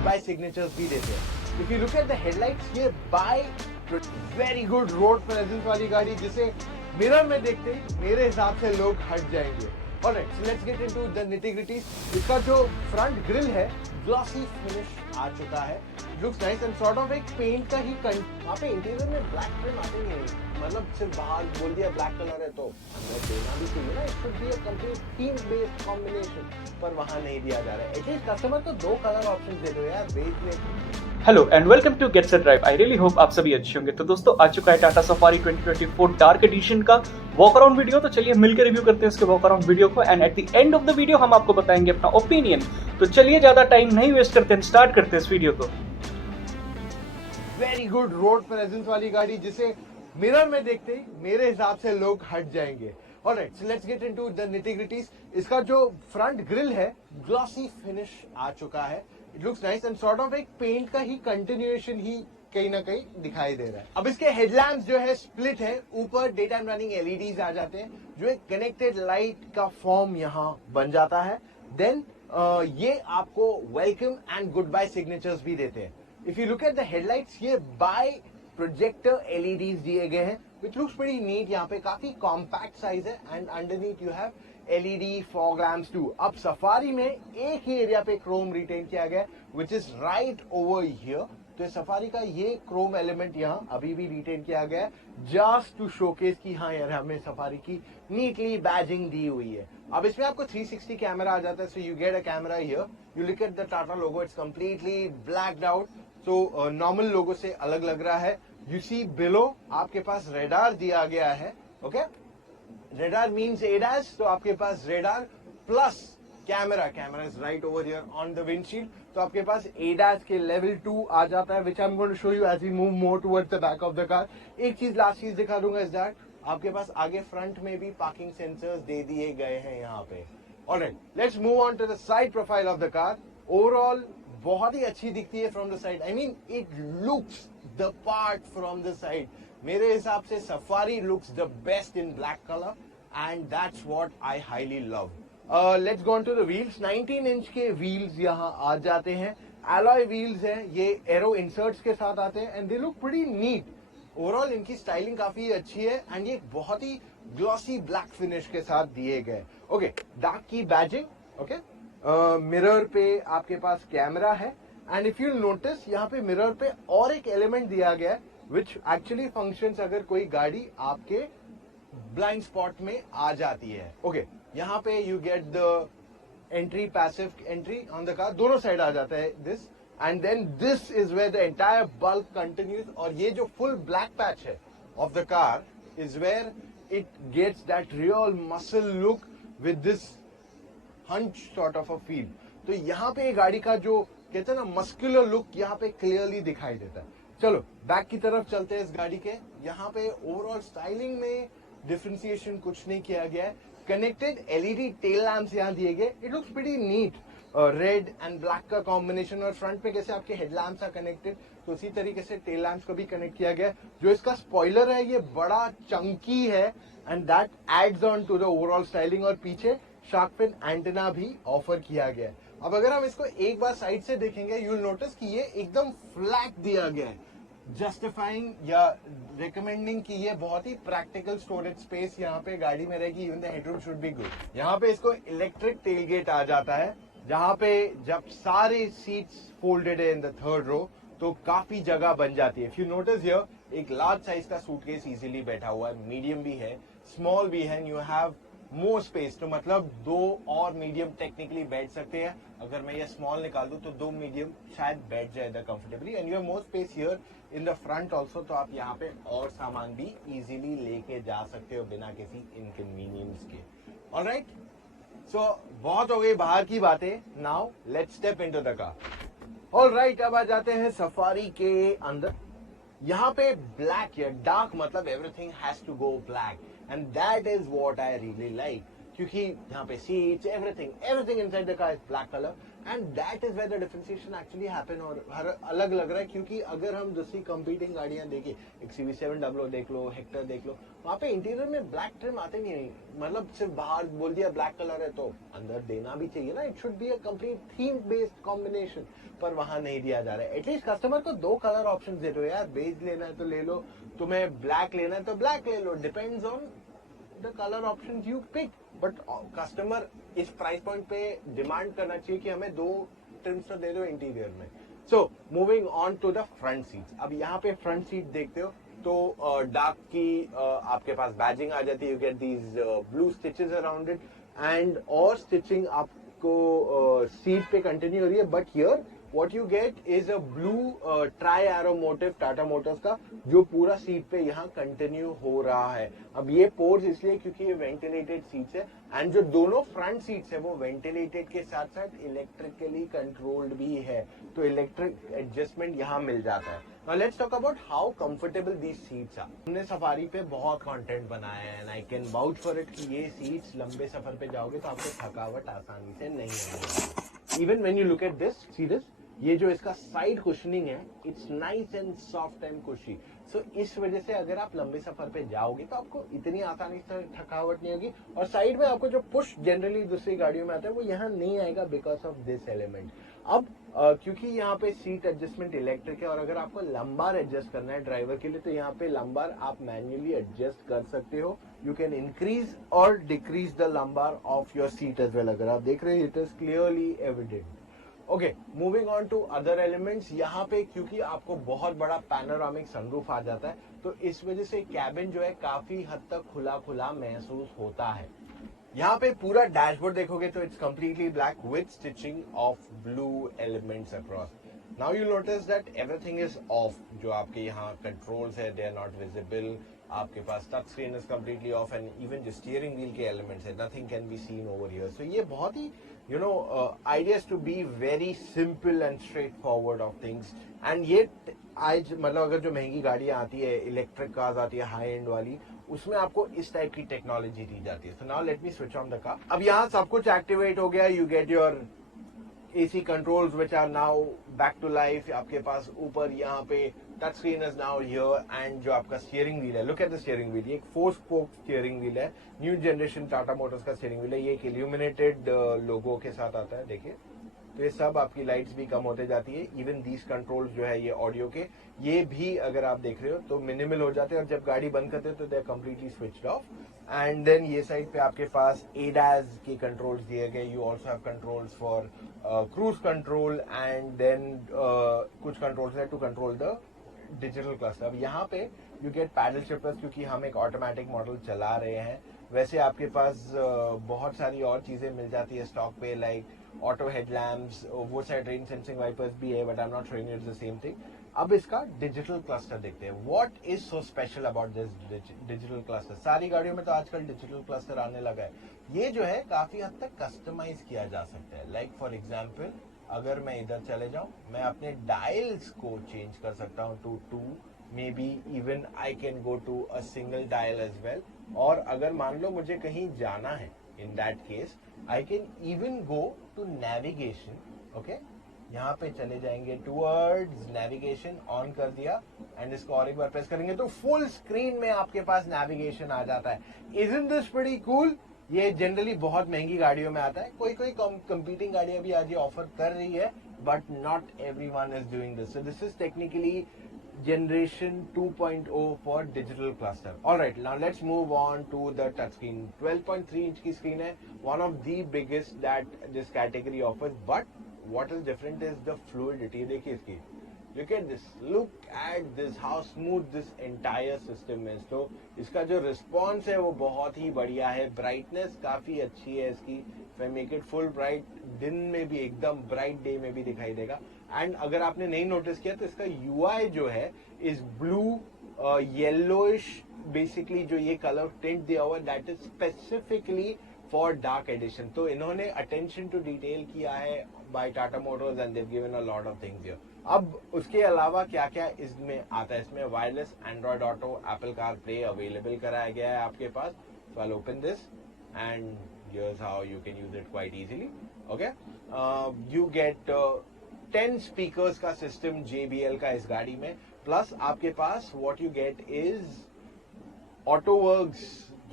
Good bye signatures भी देते हैं। If you look at the headlights, ये by very good road presence वाली गाड़ी जिसे मिरर में देखते ही मेरे हिसाब से लोग हट जाएंगे। Alright, so let's get into the nitty-gritties. इसका जो फ्रंट ग्रिल है ग्लॉसी फिनिश आ चुका है, looks nice and sort of एक पेंट का ही वहाँ पे इंटीरियर में ब्लैक ट्रिम आते नहीं है, मतलब सिर्फ बाहर बोल दिया ब्लैक कलर है तो अंदर देना भी चाहिए ना, it should be a complete theme based combination, पर वहाँ नहीं दिया जा रहा है। एटलीस्ट कस्टमर को दो कलर ऑप्शन दे दो यार, बेच ले। Hello and welcome to get set drive. I really hope आप सभी अच्छे होंगे। तो दोस्तों आ चुका है टाटा सफारी 2024 डार्क एडिशन का वॉक अराउंड वीडियो। तो चलिए मिलकर रिव्यू करते हैं इसके वॉक अराउंड वीडियो को and at the end of the video हम आपको बताएंगे अपना ओपिनियन। तो चलिए ज्यादा टाइम नहीं वेस्ट करते हैं, स्टार्ट करते हैं इस वीडियो को। वेरी गुड रोड प्रेजेंस वाली गाड़ी जिसे मिरर में देखते ही मेरे हिसाब से लोग हट जाएंगे। Alright, so let's get into the nitty-gritties. इसका जो फ्रंट ग्रिल है ग्लॉसी फिनिश आ चुका है, it looks nice and sort of एक पेंट का ही कंटिन्यूएशन ही कहीं ना कहीं दिखाई दे रहा है। अब इसके हेडलैम्प्स जो है स्प्लिट है, ऊपर डे टाइम रनिंग एलईडीज आ जाते हैं, जो एक कनेक्टेड लाइट का फॉर्म यहाँ बन जाता है। देन ये आपको welcome and good bye signatures भी देते हैं। If you look at the headlights, ये बाय प्रोजेक्टर एलईडीज दिए गए हैं, विच लुक्स प्रीटी नीट। यहाँ पे काफी कॉम्पैक्ट साइज है and underneath you have LED fog lamps too. अब सफारी में एक ही एरिया पे क्रोम रिटेन किया गया, which is right over here. तो सफारी का ये क्रोम एलिमेंट यहाँ अभी भी रिटेन किया गया है, जस्ट टू शोकेस की हाँ यार हमें सफारी की नीटली बैजिंग दी हुई है। अब इसमें आपको 360 कैमरा आ जाता है, so you get a camera here, you look at the Tata logo, it's completely blacked out, so normal logo से अलग लग रहा है। यू सी बिलो आपके पास रेडार दिया गया है, ओके, रेडार मीन्स एडास, तो आपके पास radar plus camera is right over here on the windshield, तो आपके पास एडास के लेवल 2 आ जाता है, which I am going to show you as we move more towards the back of the car. एक चीज लास्ट चीज दिखा दूंगा इज दैट आपके पास आगे फ्रंट में भी पार्किंग सेंसर्स दे दिए गए हैं यहाँ पे। Alright, let's move on to the side profile of the car. Overall बहुत ही अच्छी दिखती है from the side, I mean it looks the part from the side. मेरे हिसाब से Safari looks the best in black colour and that's what I highly love. Let's go on to the wheels. 19 inch के wheels यहाँ आ जाते हैं, alloy wheels हैं, ये एरो इंसर्ट्स के साथ आते हैं and they look pretty neat. Overall इनकी स्टाइलिंग काफी अच्छी है एंड ये बहुत ही ग्लॉसी ब्लैक फिनिश के साथ दिए गए। ओके, डार्क की बैजिंग, ओके, मिरर पे आपके पास कैमरा है एंड इफ यू नोटिस यहाँ पे मिरर पे और एक एलिमेंट दिया गया है विच एक्चुअली फंक्शंस अगर कोई गाड़ी आपके ब्लाइंड स्पॉट में आ जाती है। ओके, यहाँ पे you get the entry, passive entry on the car, दोनों साइड आ जाता है this, and then this is where the entire bulk continues. और ये जो फुल ब्लैक पैच है of the car is where it gets that real muscle look with this hunch sort of a feel. तो यहाँ पे गाड़ी का जो कहते हैं ना मस्कुलर लुक यहाँ पे क्लियरली दिखाई देता है। चलो बैक की तरफ चलते हैं इस गाड़ी के। यहाँ पे ओवरऑल स्टाइलिंग में डिफरेंशिएशन कुछ नहीं किया गया है, कनेक्टेड एलईडी टेल लैम्प्स यहाँ दिए गए, it looks pretty neat. Red and black का कॉम्बिनेशन, और फ्रंट पे कैसे आपके हेडलैम्प्स आर कनेक्टेड तो उसी तरीके से टेल लैम्प्स को भी कनेक्ट किया गया। जो इसका स्पॉइलर है ये बड़ा चंकी है and that adds on to the overall styling, और पीछे शार्क फिन एंटेना भी ऑफर किया गया है। अब अगर हम इसको एक बार साइड से देखेंगे यू विल नोटिस कि ये एकदम फ्लैट दिया गया है, जस्टिफाइंग या रिकमेंडिंग कि ये बहुत ही प्रैक्टिकल स्टोरेज स्पेस यहाँ पे गाड़ी में रहेगी, even the headroom should be good. यहाँ पे इसको इलेक्ट्रिक टेलगेट आ जाता है, जहाँ पे जब सारे सीट्स फोल्डेड है इन द थर्ड रो तो काफी जगह बन जाती है। इफ यू नोटिस हियर एक लार्ज साइज का सूटकेस इजीली बैठा हुआ है, मीडियम भी है, स्मॉल भी है, यू हैव मोर स्पेस, तो मतलब दो और मीडियम टेक्निकली बैठ सकते हैं। अगर मैं ये स्मॉल निकाल दूं तो दो मीडियम शायद बैठ जाए comfortably, and you have more space here in the front also, तो आप यहाँ पे और सामान भी इजीली लेके जा सकते हो बिना किसी इनकन्वीनियंस के। ऑलराइट, सो बहुत हो गई बाहर की बातें, now let's step into the car. Alright, अब आ जाते हैं सफारी के अंदर। यहाँ पे ब्लैक या डार्क मतलब everything has to go black and that is what I really like. क्योंकि यहाँ पे seats everything inside the car is black colour and that is where the differentiation actually happen. और हर अलग लग रहा है क्योंकि अगर हम दूसरी कंपीटिंग गाड़ियां देखिए, XUV700 देख लो, हेक्टर देख लो, वहां पे इंटीरियर में ब्लैक ट्रिम आते नहीं है। मतलब सिर्फ बाहर बोल दिया ब्लैक कलर है तो अंदर देना भी चाहिए ना, it should be a complete theme based combination, पर वहां नहीं दिया जा रहा है। एटलीस्ट कस्टमर को 2 कलर ऑप्शन दे दो यार, बेज लेना है तो ले लो, तुम्हें ब्लैक लेना है तो ब्लैक ले लो, depends on the colour option you pick. But customer इस प्राइस पॉइंट पे डिमांड करना चाहिए कि हमें 2 ट्रिम्स तो दे दो इंटीरियर में। So moving on to the front seats. अब यहाँ पे फ्रंट सीट देखते हो तो डार्क की आपके पास बैजिंग आ जाती है, you get these blue stitches around it and और स्टिचिंग आपको सीट पे कंटिन्यू हो रही है। But here what you get is a blue tri-arrow motif Tata Motors का, जो पूरा सीट पे यहाँ कंटिन्यू हो रहा है। अब ये पोर्स इसलिए क्योंकि ये वेंटिलेटेड सीट्स है एंड जो दोनों फ्रंट सीट्स है वो वेंटिलेटेड के साथ साथ इलेक्ट्रिकली कंट्रोल्ड भी है, तो इलेक्ट्रिक एडजस्टमेंट यहाँ मिल जाता है। Now let's talk about how comfortable these seats are. हमने सफारी पे बहुत कंटेंट बनाया है and I can vouch for it कि ये सीट्स लंबे सफर पे जाओगे तो आपको थकावट आसानी से नहीं होगी। Even when you look at this, see this, ये जो इसका साइड कुशनिंग है, it's nice and soft and कुशी। सो इस वजह से अगर आप लंबे सफर पे जाओगे तो आपको इतनी आसानी से थकावट नहीं होगी। और साइड में आपको जो पुश जनरली दूसरी गाड़ियों में आता है वो यहाँ नहीं आएगा बिकॉज ऑफ दिस एलिमेंट। अब क्योंकि यहाँ पे सीट एडजस्टमेंट इलेक्ट्रिक है और अगर आपको लंबार एडजस्ट करना है ड्राइवर के लिए तो यहाँ पे लंबार आप मैन्युअली एडजस्ट कर सकते हो। यू कैन इंक्रीज और decrease the lumbar of your seat as well. अगर आप देख रहे हैं it is clearly evident. Okay, moving on to other elements. यहाँ पे क्योंकि आपको बहुत बड़ा पैनोरामिक सनरूफ आ जाता है तो इस वजह से कैबिन जो है काफी हद तक खुला खुला महसूस होता है। यहाँ पे पूरा डैशबोर्ड देखोगे तो it's completely black with stitching of blue elements across. Now you notice that everything is of. जो आपके यहाँ कंट्रोल्स है दे आर नॉट विजिबल, आपके पास touch screen is completely off and even जो स्टीयरिंग व्हील के एलिमेंट्स है nothing can be seen over here. So ये बहुत ही ideas to be very simple and straightforward of things। and ये आज मतलब अगर जो महंगी गाड़ियां आती है, इलेक्ट्रिक कार्स आती है हाई एंड वाली, उसमें आपको इस टाइप की टेक्नोलॉजी दी जाती है। So now let me switch on the car. अब यहाँ सब कुछ एक्टिवेट हो गया, you get your AC controls which are now back to life। आपके पास ऊपर यहाँ पे touch screen is now here and जो आपका स्टीयरिंग व्हील है, look at the steering wheel, ये एक 4 स्पोक स्टीयरिंग व्हील है, न्यू जनरेशन टाटा मोटर्स का स्टीयरिंग व्हील है। ये एक इल्यूमिनेटेड लोगो के साथ आता है, देखिए। तो ये सब आपकी लाइट्स भी कम होते जाती है। इवन दीज कंट्रोल्स जो है ये ऑडियो के, ये भी अगर आप देख रहे हो तो मिनिमल हो जाते हैं और जब गाड़ी बंद करते हो तो they are completely switched off. And then ये साइड पे आपके पास ADAS के कंट्रोल्स दिए गए। You also have controls for cruise control and then कुछ कंट्रोल्स है to control the digital cluster. अब यहाँ पे यू गेट पैडल शिफ्टर्स क्योंकि हम एक ऑटोमेटिक मॉडल चला रहे हैं। वैसे आपके पास बहुत सारी और चीजें मिल जाती है स्टॉक पे, लाइक ऑटो हेडलैम्प्स, वो साइड रेन सेंसिंग वाइपर्स भी है, but I am not showing it's the same thing. अब इसका डिजिटल क्लस्टर देखते हैं। What is so special about this digital cluster? सारी गाड़ियों में तो आजकल डिजिटल क्लस्टर आने लगा है। ये जो है काफी हद तक कस्टमाइज किया जा सकता है। लाइक फॉर एग्जाम्पल, अगर मैं इधर चले जाऊं, मैं अपने डायल्स को चेंज कर सकता हूं to 2, maybe even I can go to a single dial as well. और अगर मान लो मुझे कहीं जाना है, in that case I can even go to navigation. Okay, यहाँ पे चले जाएंगे टूवर्ड्स नेविगेशन, ऑन कर दिया एंड इसको और एक बार प्रेस करेंगे तो फुल स्क्रीन में आपके पास नेविगेशन आ जाता है। Isn't this pretty cool? ये जनरली बहुत महंगी गाड़ियों में आता है, कोई कोई कंपीटिंग गाड़ियां भी आज ये ऑफर कर रही है, but not everyone is doing this. So this is technically generation 2.0 for digital cluster. Alright, now let's move on to the touch screen. 12.3 inch की screen है, one of the biggest that this category offers, but what is different is the fluidity। देखिए इसकी, look at this, look at this, how smooth this entire system is। तो इसका जो response है वो बहुत ही बढ़िया है, brightness काफी अच्छी है इसकी। If I make it full bright, दिन में भी एकदम bright day में भी दिखाई देगा। एंड अगर आपने नहीं नोटिस किया तो इसका UI जो है इस ब्लू येलोइश, बेसिकली जो ये कलर टिंट दिया हुआ है, that is specifically for dark edition. तो इन्होंने अटेंशन टू डिटेल किया है by Tata Motors and they have given a lot of things here. अब उसके अलावा क्या क्या इसमें आता है? इसमें wireless Android Auto, Apple car play available कराया गया है आपके पास। So I will open this and here's how you can use it quite easily. Okay, you get 10 speakers का सिस्टम JBL का इस गाड़ी में, प्लस आपके पास what you get is ऑटोवर्क्स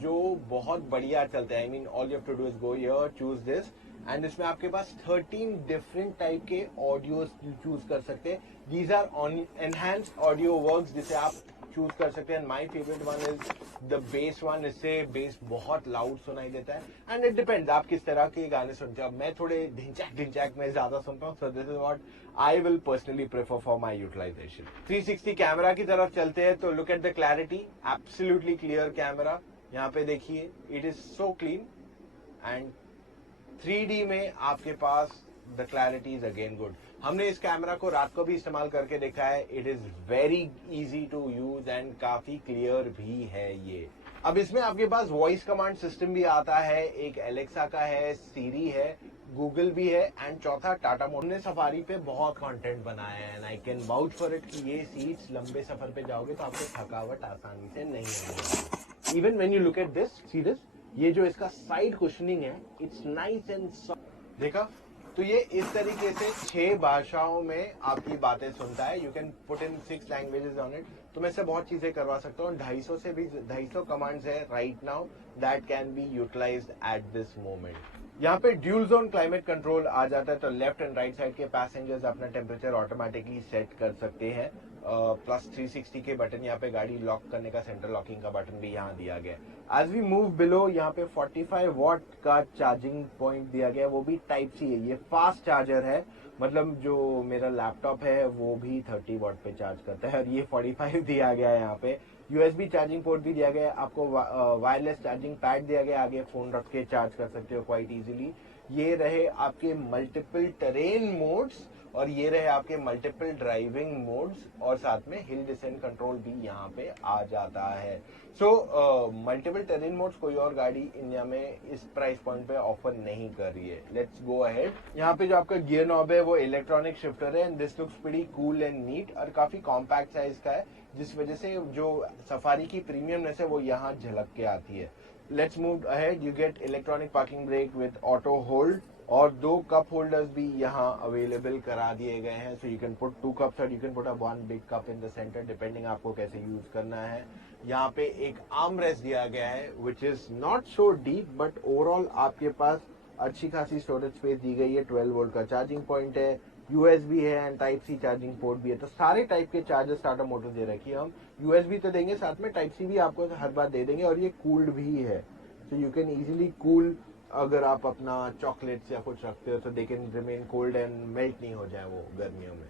जो बहुत बढ़िया चलता है. I mean all you have to do is go here, choose this, and इसमें आपके पास 13 डिफरेंट टाइप के ऑडियोज चूज कर सकते हैं. These are on enhanced audio works जिसे आप चूज कर सकते हैं. My favourite one is the bass one. इससे बेस बहुत लाउड सुनाई देता है, एंड इट डिपेंड्स आप किस तरह के गाने सुनते हो. अब मैं थोड़े ढिंचैक में ज्यादा सुनता हूँ, so this is what I will personally prefer for my utilization. 360 camera की तरफ चलते हैं तो look at the clarity. Absolutely clear camera. यहाँ पे देखिए, it is so clean, and 3D में आपके पास the clarity is again good. हमने इस कैमरा को रात को भी इस्तेमाल करके देखा है. It is very easy to use and काफी क्लियर भी है ये. अब इसमें आपके पास वॉइस कमांड सिस्टम भी आता है. एक एलेक्सा का है, सीरी है, गूगल भी है, एंड चौथा टाटा मोटर. हमने सफारी पे बहुत कंटेंट बनाया है, and I can vouch for it कि ये सीट्स लंबे सफर पे जाओगे तो आपको थकावट आसानी से नहीं होगी. Even when you look at this, see this, ये जो इसका साइड कुशनिंग है, इट्स नाइस एंड सॉफ्ट. देखा, तो ये इस तरीके से 6 भाषाओं में आपकी बातें सुनता है. You can put in 6 languages on it. तो मैं इससे बहुत चीजें करवा सकता हूँ. 250 से भी 250 कमांड्स है right now that can be utilised at this moment. यहाँ पे ड्यूल जोन क्लाइमेट कंट्रोल आ जाता है, तो लेफ्ट एंड राइट साइड के पैसेंजर्स अपना टेम्परेचर ऑटोमेटिकली सेट कर सकते हैं. प्लस 360 के बटन, यहाँ पे गाड़ी लॉक करने का सेंटर लॉकिंग का बटन भी यहाँ दिया गया है. एज वी मूव बिलो, यहाँ पे 45 वॉट का चार्जिंग पॉइंट दिया गया है, वो भी टाइप सी है. ये फास्ट चार्जर है, मतलब जो मेरा लैपटॉप है वो भी 30 वॉट पे चार्ज करता है, और ये 45 दिया गया है. यहाँ पे USB चार्जिंग पोर्ट भी दिया गया है. आपको वायरलेस चार्जिंग पैड दिया गया है, आगे फोन रख के चार्ज कर सकते हो क्वाइट इजीली. ये रहे आपके मल्टीपल टेरेन मोड्स, और ये रहे आपके मल्टीपल ड्राइविंग मोड्स, और साथ में हिल डिसेंट कंट्रोल भी यहाँ पे आ जाता है. सो मल्टीपल टेरेन मोड्स कोई और गाड़ी इंडिया में इस प्राइस पॉइंट पे ऑफर नहीं कर रही है. Let's go ahead. यहाँ पे जो आपका गियर नॉब है वो इलेक्ट्रॉनिक शिफ्टर है, and this looks pretty cool and neat, और काफी कॉम्पैक्ट साइज का है, जिस वजह से जो सफारी की प्रीमियमनेस है वो यहाँ झलक के आती है. Let's move ahead. You get electronic parking brake with auto hold, और 2 कप होल्डर्स भी यहाँ अवेलेबल करा दिए गए हैं. So you can put 2 cups और you can put a 1 big cup in the centre, depending आपको कैसे यूज करना है. यहाँ पे एक आर्म रेस्ट दिया गया है which is not so deep, but overall आपके पास अच्छी खासी स्टोरेज स्पेस दी गई है. 12 वोल्ट का चार्जिंग पॉइंट है, USB है, and type C charging port भी है. तो सारे टाइप के चार्जर्स टाटा मोटर्स दे रखी है. हम USB तो देंगे, साथ में टाइप सी भी आपको हर बार दे देंगे, और ये कूल्ड भी है. So you can easily cool, अगर आप अपना चॉकलेट्स या कुछ रखते हो तो they can remain cold and melt नहीं हो जाए वो गर्मियों में.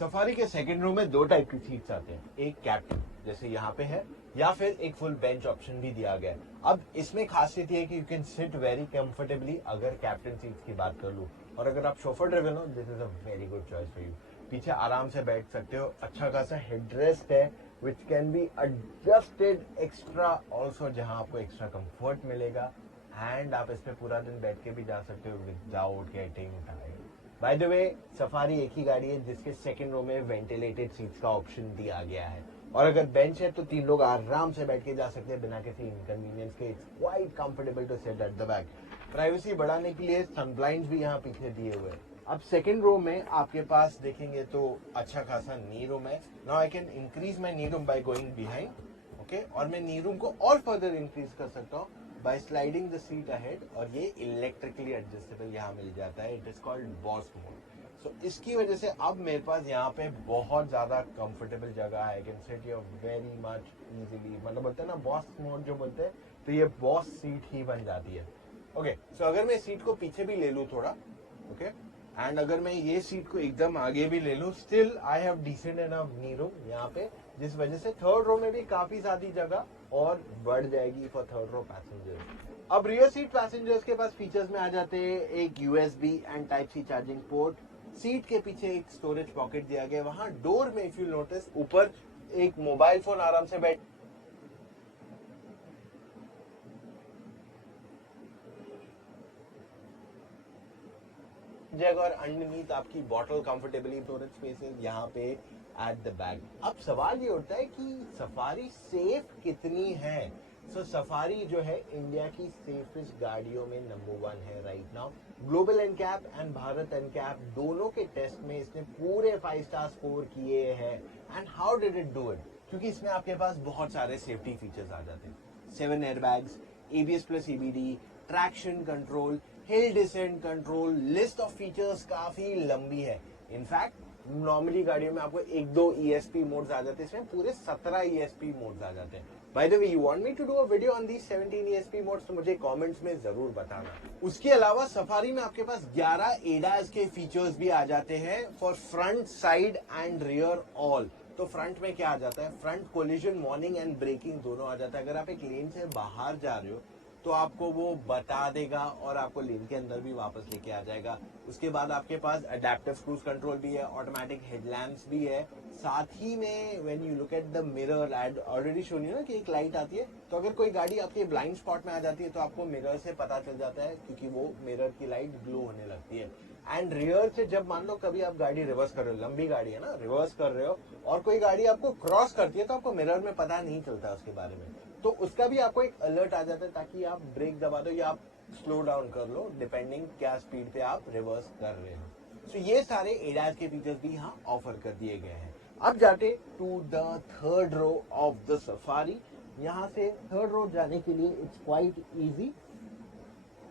सफारी के सेकंड रो में 2 टाइप की सीट्स आते हैं. एक कैप्टन जैसे यहाँ पे है, या फिर एक फुल बेंच ऑप्शन भी दिया गया है. अब इसमें खासियत ये है कि you can sit very comfortably, अगर कैप्टन सीट्स की बात कर लूं. और अगर आप शोफर ड्राइवर हो, this is a very good choice for you. पीछे आराम से बैठ सकते हो. अच्छा खासा हेडरेस्ट है which can be adjusted extra also, जहां आपको एक्स्ट्रा कंफर्ट मिलेगा, एंड आप इसमें पूरा दिन बैठ के भी जा सकते हो without getting tired. Bye the way, safari एक ही गाड़ी है जिसके सेकंड रो में वेंटिलेटेड सीट्स का ऑप्शन दिया गया है, और अगर बेंच है तो 3 लोग आराम से बैठ के जा सकते हैं बिना किसी इनकन्वीनियंस के. It's quite comfortable to sit at the back. Privacy बढ़ाने के लिए सनब्लाइंड्स भी यहाँ पीछे दिए हुए हैं. अब सेकंड रो में आपके पास देखेंगे तो अच्छा खासा नी रूम है. Now I can increase my knee room by going behind. Okay, और मैं नी रूम को और फर्दर इंक्रीज कर सकता हूँ by sliding the seat ahead, और ये इलेक्ट्रिकली एडजस्टेबल यहाँ मिल जाता है. It is called boss mode. So इसकी वजह से अब मेरे पास यहाँ पे बहुत ज्यादा कंफर्टेबल जगह है. I can sit your very much easily. मतलब बोलते हैं ना बॉस मोड जो बोलते हैं, तो ये बॉस सीट ही बन जाती है. ओके, सो अगर मैं सीट को पीछे भी ले लूँ थोड़ा, ओके, एंड अगर मैं ये सीट को एकदम आगे भी ले लूँ, still I have decent enough knee room यहाँ पे, जिस वजह से थर्ड रो में भी काफी ज्यादा जगह और बढ़ जाएगी फॉर थर्ड रो पैसेंजर्स. अब रियर सीट पैसेंजर्स के पास फीचर्स में आ जाते हैं एक USB and type C charging port. Seat के पीछे एक स्टोरेज पॉकेट दिया गया है. वहां डोर में इफ यू नोटिस ऊपर एक मोबाइल फोन आराम से बैठ जगह, और अंडरनीथ आपकी बॉटल कंफर्टेबली स्टोरेज स्पेसेस यहाँ पे एट द बैक. अब सवाल ये उठता है कि सफारी सेफ कितनी है. सो सफारी जो है इंडिया की सेफेस्ट गाड़ियों में नंबर 1 है right now. Global NCAP and Bharat NCAP दोनों के टेस्ट में इसने पूरे 5 स्टार स्कोर किए हैं। And how did it do it? क्योंकि इसमें आपके पास बहुत सारे सेफ्टी फीचर्स आ जाते हैं। 7 airbags, ABS plus EBD, traction control, hill descent control, list of features काफी लंबी है। इनफैक्ट नॉर्मली गाड़ियों में आपको 1-2 ESP मोड्स आ जाते हैं, इसमें पूरे 17 ESP मोड्स आ जाते हैं। By the way, you want me to do a video on these 17 ESP modes? तो मुझे कमेंट्स में जरूर बताना। उसके अलावा सफारी में आपके पास 11 ADAS के फीचर्स भी आ जाते हैं for front, side and rear all. तो फ्रंट में क्या आ जाता है? Front collision warning and braking दोनों आ जाता है। अगर आप एक लेन से बाहर जा रहे हो तो आपको वो बता देगा और आपको लेन के अंदर भी वापस लेके आ जाएगा। उसके बाद आपके पास अडेप्टिव क्रूज कंट्रोल भी है, ऑटोमेटिक हेडलैम्प्स भी है। साथ ही में when you look at the mirror, had already shown you ना कि एक लाइट आती है, तो अगर कोई गाड़ी आपके ब्लाइंड स्पॉट में आ जाती है तो आपको मिरर से पता चल जाता है, क्योंकि वो मिरर की लाइट ग्लो होने लगती है। एंड रियर से जब मान लो कभी आप गाड़ी रिवर्स कर रहे हो, लंबी गाड़ी है ना, रिवर्स कर रहे हो और कोई गाड़ी आपको क्रॉस करती है, तो आपको मिरर में पता नहीं चलता उसके बारे में, तो उसका भी आपको एक अलर्ट आ जाता है ताकि आप ब्रेक दबा दो या आप स्लो डाउन कर लो, डिपेंडिंग क्या स्पीड पे आप रिवर्स कर रहे हो। सो ये सारे ADAS के फीचर्स भी यहाँ ऑफर कर दिए गए हैं। अब जाते to the third row of the Safari. यहाँ से थर्ड रो जाने के लिए इट्स क्वाइट इजी।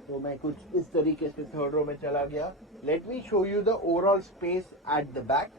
तो मैं कुछ इस तरीके से थर्ड रो में चला गया। Let me show you the overall space at the back.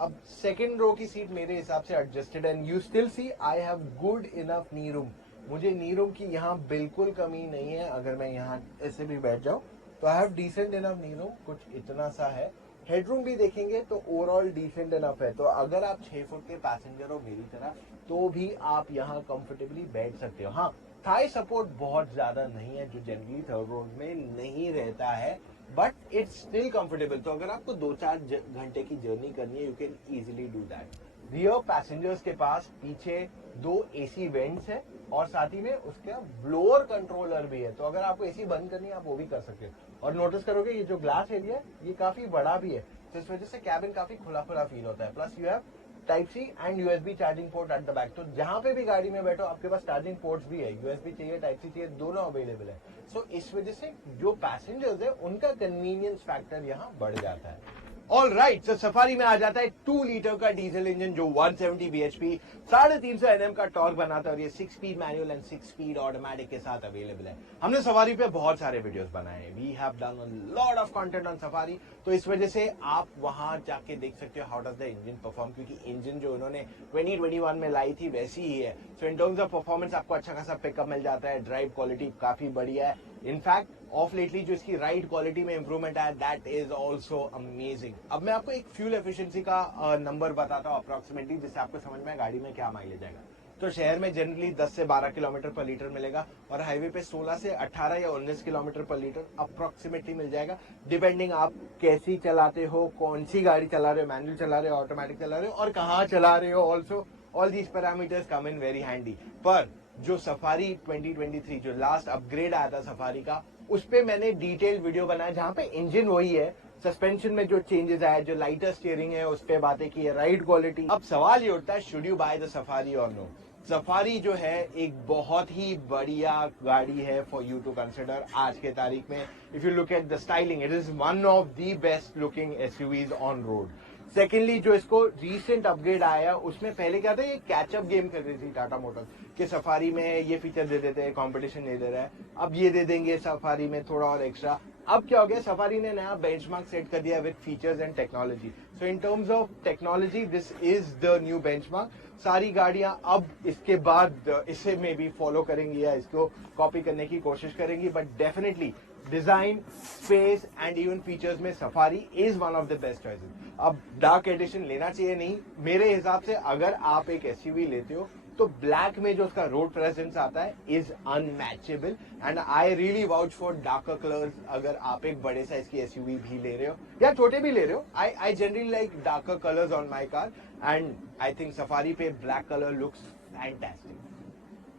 अब सेकेंड रो की सीट मेरे हिसाब से adjusted and you still see I have good enough knee room. मुझे नी रूम की यहाँ बिल्कुल कमी नहीं है। अगर मैं यहाँ ऐसे भी बैठ जाऊं तो I have decent enough knee room, कुछ इतना सा है। हेडरूम भी देखेंगे तो ओवरऑल डिसेंट इनफ है। तो अगर आप 6 फुट के पैसेंजर हो मेरी तरह तो भी आप यहाँ कंफर्टेबली बैठ सकते हो। हाँ, थाई सपोर्ट बहुत ज्यादा नहीं है जो जनरली थर्ड रो में नहीं रहता है, बट इट्स स्टिल कंफर्टेबल। तो अगर आपको 2-4 घंटे की जर्नी करनी है, you can easily do that. Rear passengers के पास पीछे 2 AC वेंट्स है और साथ ही में उसका ब्लोअर कंट्रोलर भी है। तो अगर आपको AC बंद करनी है आप वो भी कर सकते हो। और नोटिस करोगे ये जो ग्लास एरिया है ये काफी बड़ा भी है, तो इस वजह से कैबिन काफी खुला खुला फील होता है। Plus you have Type C and USB charging port eight the back. तो जहां पे भी गाड़ी में बैठो आपके पास चार्जिंग पोर्ट्स भी है, USB चाहिए, Type C चाहिए, दोनों अवेलेबल है। सो इस वजह से जो पैसेंजर्स है उनका कन्वीनियंस फैक्टर यहाँ बढ़ जाता है। ऑल राइट, सो सफारी में आ जाता है 2 लीटर का डीजल इंजन जो 170 bhp 350 Nm का टॉर्क बनाता है और ये 6 speed manual and 6 speed automatic के साथ अवेलेबल है। हमने सफारी पे बहुत सारे वीडियोस बनाए हैं, we have done a lot of content on Safari. तो इस वजह से आप वहां जाके देख सकते हो how does the engine perform, क्योंकि इंजन जो उन्होंने 2021 में लाई थी वैसी ही है। सो इन टर्म्स ऑफ परफॉर्मेंस आपको अच्छा खासा पिकअप मिल जाता है, ड्राइव क्वालिटी काफी बढ़िया है। इनफैक्ट ऑफ लेटली जो इसकी राइड क्वालिटी में इंप्रूवमेंट आया दैट इज ऑल्सो अमेजिंग। अब मैं आपको एक फ्यूल एफिशिएंसी का नंबर बताता हूँ अप्रोक्सीमेटली, जिससे आपको समझ में गाड़ी में क्या माइलेज आएगा। तो शहर में जनरली 10 से 12 किलोमीटर पर लीटर मिलेगा और हाईवे पे 16 से 18 या 19 किलोमीटर पर लीटर अप्रोक्सीमेटली मिल जाएगा, डिपेंडिंग आप कैसी चलाते हो, कौन सी गाड़ी चला रहे हो, मैनुअल चला रहे हो, ऑटोमेटिक चला रहे हो और कहाँ चला रहे हो। Also all these parameters come in very handy. पर जो सफारी 2023 जो लास्ट अपग्रेड आया था सफारी का, उस पे मैंने डिटेल वीडियो बनाया जहां पे इंजन वही है, सस्पेंशन में जो चेंजेस आए, जो लाइटर स्टीयरिंग है उस पे बातें की है, राइड क्वालिटी। अब सवाल ये उठता है, should you by the safari और नो? सफारी जो है एक बहुत ही बढ़िया गाड़ी है फॉर यू टू कंसिडर आज के तारीख में। If you look at the styling, it is one of the best looking SUVs on road. Secondly जो इसको रिसेंट अपग्रेड आया उसमें पहले क्या था, ये कैचअप गेम कर रही थी टाटा मोटर्स कि सफारी में ये फीचर दे देते हैं, कंपटीशन नहीं दे रहा है, अब ये दे देंगे सफारी में थोड़ा और एक्स्ट्रा। अब क्या हो गया, सफारी ने नया बेंचमार्क सेट कर दिया with features and technology. So in terms of technology this is the new benchmark. सारी गाड़ियां अब इसके बाद इसे में भी फॉलो करेंगी या इसको कॉपी करने की कोशिश करेंगी, but definitely design, space and even features में Safari is one of the best choices. अब डार्क एडिशन लेना चाहिए नहीं, मेरे हिसाब से अगर आप एक SUV लेते हो तो ब्लैक में जो उसका रोड प्रेजेंस आता है is unmatchable and I really vouch for darker colours. अगर आप एक बड़े साइज की SUV भी ले रहे हो या छोटे भी ले रहे हो, I generally like darker colours on my car and I think safari पे ब्लैक कलर लुक्स फैंटास्टिक।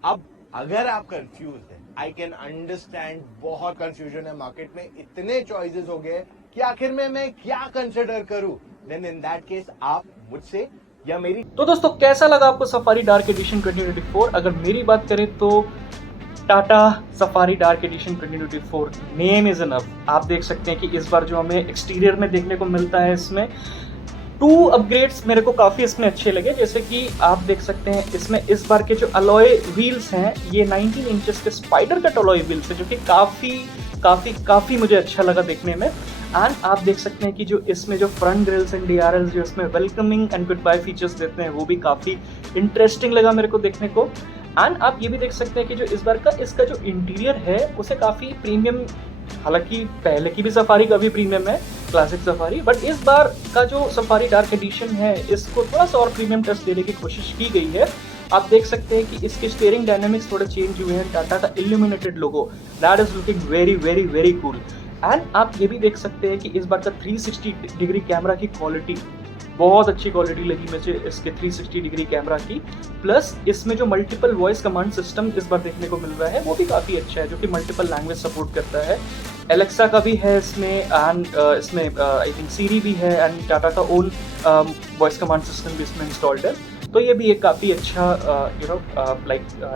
अब अगर आप कंफ्यूज है, आई कैन अंडरस्टैंड, बहुत कंफ्यूजन है मार्केट में, इतने चॉइसेस हो गए कि आखिर में मैं क्या कंसिडर करूं, देन इन दैट केस आप मुझसे या मेरी। तो दोस्तों कैसा लगा आपको सफारी डार्क एडिशन 2024? अगर मेरी बात करें तो Tata safari dark edition 2024 name is enough. आप देख सकते हैं कि इस बार जो हमें एक्सटीरियर में देखने को मिलता है, इसमें 2 अपग्रेड्स मेरे को काफ़ी इसमें अच्छे लगे। जैसे कि आप देख सकते हैं इसमें इस बार के जो अलॉय व्हील्स हैं ये 19 इंचेस के स्पाइडर कट अलॉय व्हील्स है, जो कि काफ़ी मुझे अच्छा लगा देखने में। एंड आप देख सकते हैं कि जो इसमें जो फ्रंट ग्रिल्स एंड DRLs जो इसमें welcoming and good bye features देते हैं वो भी काफ़ी इंटरेस्टिंग लगा मेरे को देखने को। एंड आप ये भी देख सकते हैं कि जो इस बार का इसका जो इंटीरियर है उसे काफ़ी प्रीमियम, हालांकि पहले की भी सफारी काफ़ी प्रीमियम है क्लासिक सफारी, बट इस बार का जो सफारी डार्क एडिशन है इसको थोड़ा सा और प्रीमियम टच देने की कोशिश की गई है। आप देख सकते हैं कि इसके स्टीयरिंग डायनामिक्स थोड़े चेंज हुए हैं। टाटा का illuminated logo that is looking very very very cool. And आप ये भी देख सकते हैं कि इस बार का 360 डिग्री कैमरा की क्वालिटी बहुत अच्छी क्वालिटी लगी मुझे इसके 360 डिग्री कैमरा की। प्लस इसमें जो मल्टीपल वॉइस कमांड सिस्टम इस बार देखने को मिल रहा है वो भी काफ़ी अच्छा है, जो कि मल्टीपल लैंग्वेज सपोर्ट करता है। एलेक्सा का भी है इसमें, एंड इसमें आई थिंक सीरी भी है, एंड टाटा का ओन वॉइस कमांड सिस्टम भी इसमें इंस्टॉल्ड है। तो ये भी एक काफ़ी अच्छा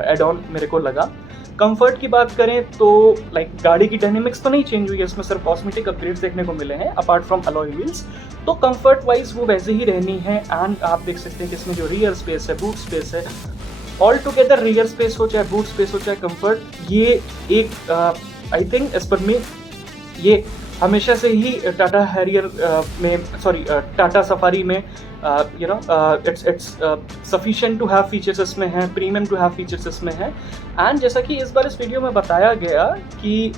एड ऑन मेरे को लगा। कंफर्ट की बात करें तो गाड़ी की डायनेमिक्स तो नहीं चेंज हुई है, इसमें सिर्फ कॉस्मेटिक अपग्रेड्स देखने को मिले हैं अपार्ट फ्रॉम अलॉय व्हील्स। तो कंफर्ट वाइज वो वैसे ही रहनी है। एंड आप देख सकते हैं कि इसमें जो रियर स्पेस है, बूट स्पेस है, ऑल टुगेदर रियर स्पेस हो चाहे बूट स्पेस हो चाहे कंफर्ट, ये एक आई थिंक एज पर मी ये हमेशा से ही टाटा हैरियर टाटा सफारी में it's sufficient to have features इसमें हैं, प्रीमियम टू हैव फीचर्स इसमें हैं। एंड जैसा कि इस बार इस वीडियो में बताया गया कि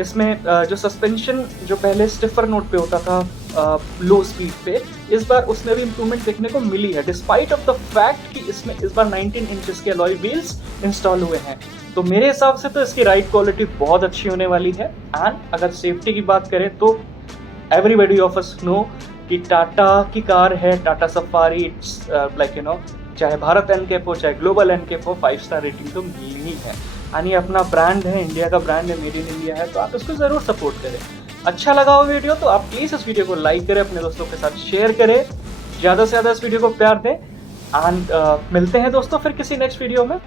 इसमें जो सस्पेंशन जो पहले स्टिफर नोट पे होता था लो स्पीड पे, इस बार उसमें भी इम्प्रूवमेंट देखने को मिली है, डिस्पाइट ऑफ द फैक्ट कि इसमें इस बार 19 इंचेस के अलॉय व्हील्स इंस्टॉल हुए हैं। तो मेरे हिसाब से तो इसकी राइड क्वालिटी बहुत अच्छी होने वाली है। एंड अगर सेफ्टी की बात करें तो एवरीबॉडी ऑफ अस नो कि टाटा की कार है, टाटा सफारी, इट्स चाहे भारत एनकैप हो चाहे ग्लोबल एनकैप हो, 5 स्टार रेटिंग तो मिलनी ही है। यानी अपना ब्रांड है, इंडिया का ब्रांड है, मेड इन इंडिया है, तो आप इसको ज़रूर सपोर्ट करें। अच्छा लगा हो वीडियो तो आप प्लीज़ इस वीडियो को लाइक करें, अपने दोस्तों के साथ शेयर करें, ज़्यादा से ज़्यादा इस वीडियो को प्यार दें। एंड मिलते हैं दोस्तों फिर किसी नेक्स्ट वीडियो में।